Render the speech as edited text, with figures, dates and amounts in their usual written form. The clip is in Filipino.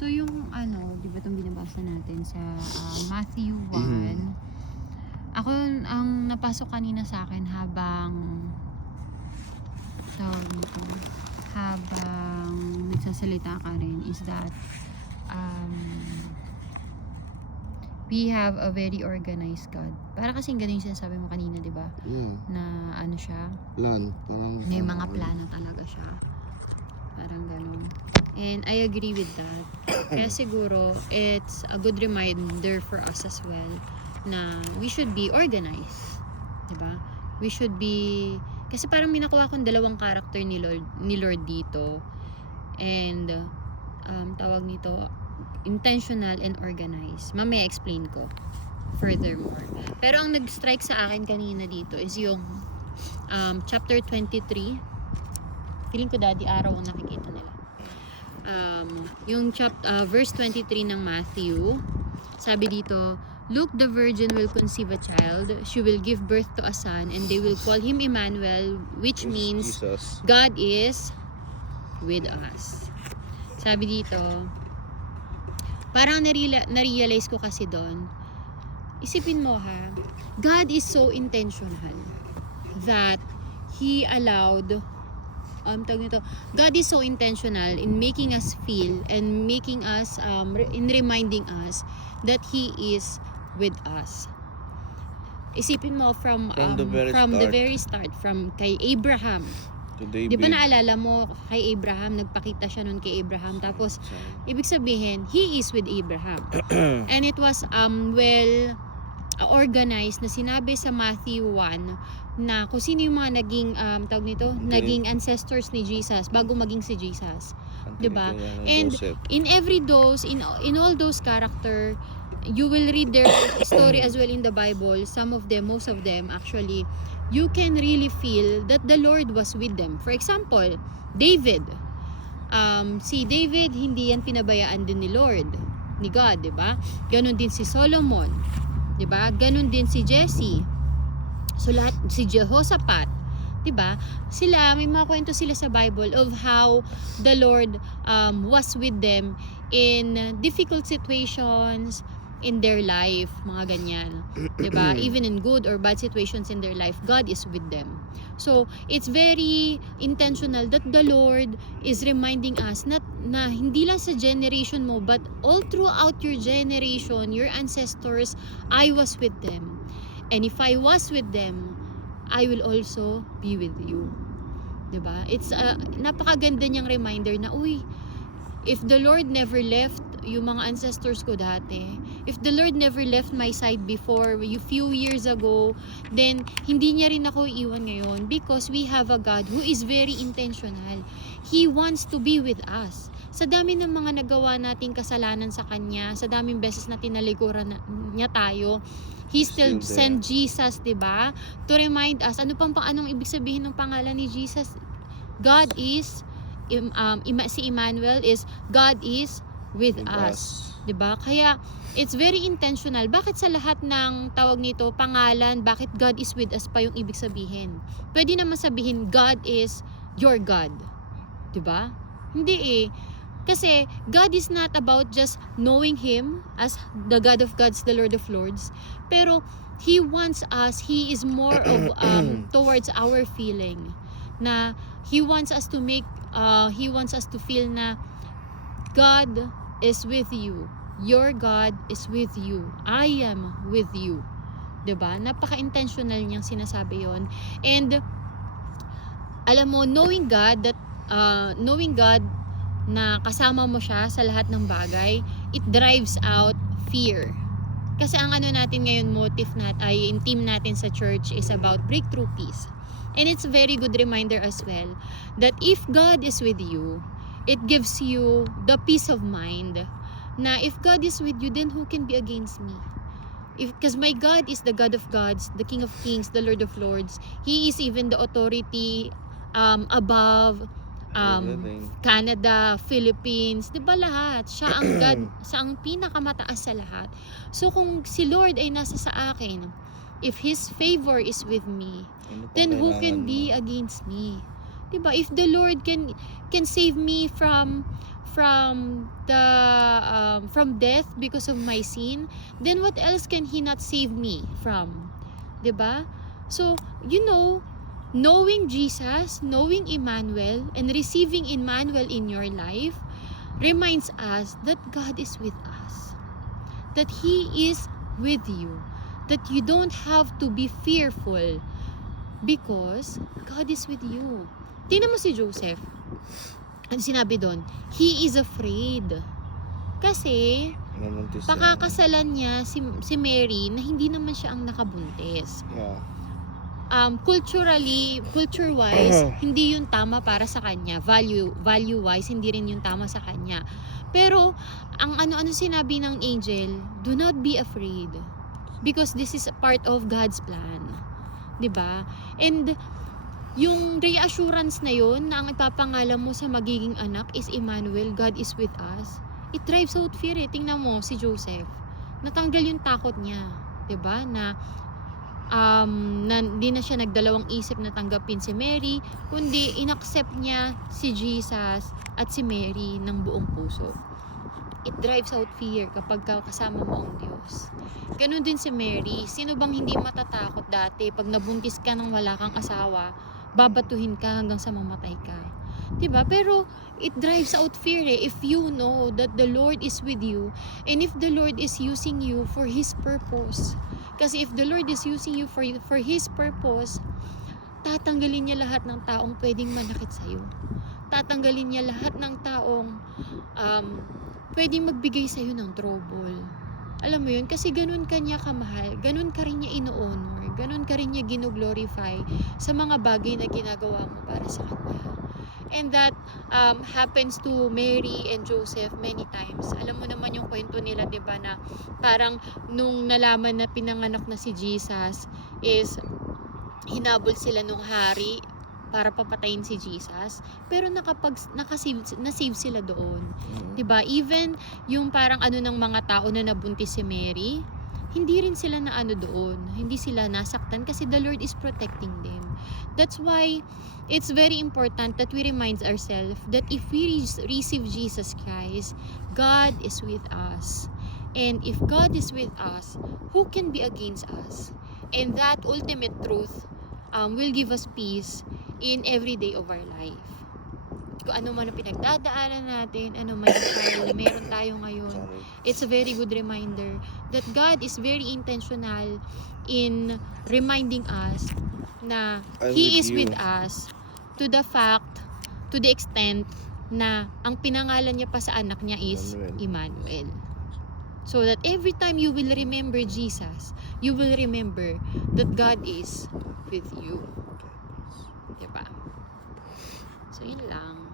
So yung di ba itong binabasa natin sa Matthew 1, ako ang napasok kanina sa akin habang nagsasalita ka rin is that we have a very organized God. Para kasing ganun yung sinasabi mo kanina, di ba? Yeah. Na siya? Plan. Parang, may mga plano talaga siya. Parang ganun. And I agree with that. Kaya siguro, it's a good reminder for us as well na we should be organized. Di ba? We should be... Kasi parang minakuha kong dalawang character ni Lord dito. And, tawag nito, intentional and organized. Mamaya explain ko furthermore. Pero ang nag-strike sa akin kanina dito is yung chapter 23. Feeling ko daddy araw ang nakikita nila. Yung verse 23 ng Matthew, sabi dito, "Look, the virgin will conceive a child. She will give birth to a son, and they will call him Emmanuel," which means Jesus. God is with us. Sabi dito, parang na-realize ko kasi doon, isipin mo ha, God is so intentional that He allowed, God is so intentional in making us feel and making us, in reminding us that He is with us. Isipin mo from the very start, from kay Abraham. Di ba naalala mo, kay Abraham, nagpakita siya nun kay Abraham. Tapos, ibig sabihin, He is with Abraham. And it was well organized na sinabi sa Matthew 1 na kung sino yung mga naging, naging ancestors ni Jesus bago maging si Jesus. Di ba? And in all those character, you will read their story as well in the Bible. Some of them, most of them actually, you can really feel that the Lord was with them. For example, David. Si David, hindi yan pinabayaan din ni Lord, ni God, di ba? Ganon din si Solomon, di ba? Ganon din si Jesse. So lahat, si Jehoshaphat, di ba? Sila, may mga kwento sila sa Bible of how the Lord was with them in difficult situations in their life, mga ganyan. Diba? Even in good or bad situations in their life, God is with them. So, it's very intentional that the Lord is reminding us na hindi lang sa generation mo, but all throughout your generation, your ancestors, I was with them. And if I was with them, I will also be with you. Diba? It's napakaganda niyang reminder na, if the Lord never left yung mga ancestors ko dati, if the Lord never left my side before, a few years ago, then hindi niya rin ako iiwan ngayon because we have a God who is very intentional. He wants to be with us. Sa dami ng mga nagawa nating kasalanan sa Kanya, sa daming beses na tinalikuran niya tayo, He still sent Jesus, diba? To remind us, anong ibig sabihin ng pangalan ni Jesus? God is, si Emmanuel is, God is with us. Diba? Kaya, it's very intentional. Bakit sa lahat ng tawag nito, pangalan, bakit God is with us pa yung ibig sabihin? Pwede naman sabihin, God is your God. Diba? Hindi eh. Kasi, God is not about just knowing Him as the God of gods, the Lord of lords. Pero, He wants us, He is more of towards our feeling. Na, He wants us to feel na God is with you. Your God is with you. I am with you. 'Di ba? Napaka-intentional niyang sinasabi 'yon. And alam mo, knowing God na kasama mo siya sa lahat ng bagay, it drives out fear. Kasi ang natin ngayon, motive yung team natin sa church is about breakthrough peace. And it's a very good reminder as well that if God is with you, it gives you the peace of mind na if God is with you, then who can be against me? Because my God is the God of gods, the King of kings, the Lord of lords. He is even the authority above Canada, Philippines, 'di ba lahat? Siya ang God, siya ang pinakamataas sa lahat. So kung si Lord ay nasa sa akin, if His favor is with me, then who can be against me? 'Di ba? If the Lord can save me from from death because of my sin, then what else can he not save me from? 'Di ba? So, knowing Jesus, knowing Emmanuel, and receiving Emmanuel in your life reminds us that God is with us. That He is with you. That you don't have to be fearful because God is with you. Tingnan mo si Joseph. Ano sinabi doon? He is afraid. Kasi Namuntis siya. pakakasalan niya si Mary na hindi naman siya ang nakabuntis. Yeah. Culture-wise, hindi yun tama para sa kanya. Value-wise, hindi rin yun tama sa kanya. Pero, ang ano-ano sinabi ng angel, do not be afraid. Because this is a part of God's plan. 'Di ba? And, yung reassurance na yun, na ang ipapangalan mo sa magiging anak is Emmanuel, God is with us. It drives out fear eh. Tingnan mo si Joseph. Natanggal yung takot niya. 'Di ba? Na hindi na siya nagdalawang isip na tanggapin si Mary, kundi inaccept niya si Jesus at si Mary ng buong puso. It drives out fear kapag kasama mo ang Diyos. Ganon din si Mary. Sino bang hindi matatakot dati pag nabuntis ka nang wala kang asawa, babatuhin ka hanggang sa mamatay ka? 'Di ba? Pero it drives out fear eh, if you know that the Lord is with you and if the Lord is using you for His purpose. Kasi if the Lord is using you for His purpose, tatanggalin niya lahat ng taong pwedeng manakit sa'yo. Tatanggalin niya lahat ng taong pwedeng magbigay sa'yo ng trouble. Alam mo yun? Kasi ganun ka niya kamahal, ganun ka rin niya ino-honor, ganun ka rin niya gino-glorify sa mga bagay na ginagawa mo para sa Kanya. And that happens to Mary and Joseph many times. Alam mo naman yung kwento nila, 'di ba, na parang nung nalaman na pinanganak na si Jesus is hinabol sila nung hari para papatayin si Jesus, pero nasave sila doon. 'Di ba? Even yung parang ng mga tao na nabuntis si Mary, hindi rin sila na doon. Hindi sila nasaktan kasi the Lord is protecting them. That's why it's very important that we remind ourselves that if we receive Jesus Christ, God is with us. And if God is with us, who can be against us? And that ultimate truth will give us peace in every day of our life. Kung ano man ang pinagdadaanan natin, ano man yung trial na meron tayo ngayon, it's a very good reminder that God is very intentional in reminding us na He is with us to the extent na ang pinangalan niya pa sa anak niya is Emmanuel. So that every time you will remember Jesus, you will remember that God is with you. Diba? So yun lang.